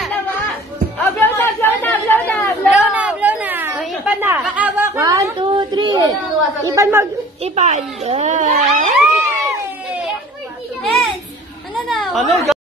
Oh, blow na, blow na, blow na. Blow na, blow na. Oh, ipan na. Bakawa ka. 1, 2, 3. Ipan mag... Ipan. Yes! Ano daw? Ano?